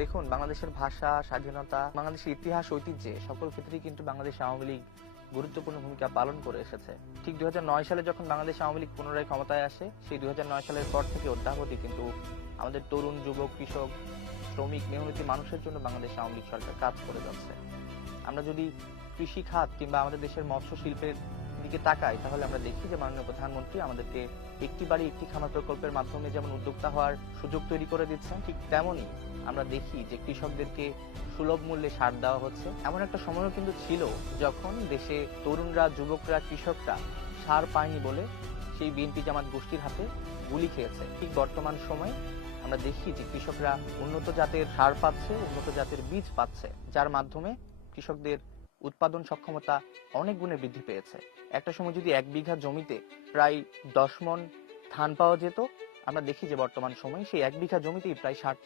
দেখুন, বাংলাদেশের ভাষা, স্বাধীনতা, বাংলাদেশের ইতিহাস, ঐতিহ্যে সকল ক্ষেত্রেই কিন্তু বাংলাদেশ আওয়ামী লীগ গুরুত্বপূর্ণ ভূমিকা পালন করে এসেছে। ঠিক 2009 সালে যখন বাংলাদেশ আওয়ামী লীগ পুনরায় ক্ষমতায় আসে, সেই 2009 সালের পর থেকে অদ্যাবধি কিন্তু আমাদের তরুণ, যুবক, কৃষক, শ্রমিক, মেহনতি মানুষের জন্য বাংলাদেশ আওয়ামী লীগ সরকার কাজ করে যাচ্ছে। আমরা যদি কৃষি খাত কিংবা আমাদের দেশের মৎস্য শিল্পের দিকে তাকাই, তাহলে আমরা দেখি যে মাননীয় প্রধানমন্ত্রী আমাদেরকে একটি বাড়ি একটি খামার প্রকল্পের মাধ্যমে যেমন উদ্যোক্তা হওয়ার সুযোগ তৈরি করে দিচ্ছেন, ঠিক তেমনই আমরা দেখি যে কৃষকদেরকে সুলভ মূল্যে সার দেওয়া হচ্ছে। এমন একটা সময়ও কিন্তু ছিল যখন দেশে তরুণরা, যুবকরা, কৃষকরা সার পায়নি বলে সেই বিএনপি জামাত গোষ্ঠীর হাতে গুলি খেয়েছে। ঠিক বর্তমান সময়ে আমরা দেখি যে কৃষকরা উন্নত জাতের সার পাচ্ছে, উন্নত জাতের বীজ পাচ্ছে, যার মাধ্যমে কৃষকদের উৎপাদন সক্ষমতা অনেক গুণে বৃদ্ধি পেয়েছে। একটা সময় যদি 1 বিঘা জমিতে প্রায় 10 মণ ধান পাওয়া যেত, আমরা দেখি যে বর্তমান সময়ে সেই 1 বিঘা জমিতেই প্রায় 60 থেকে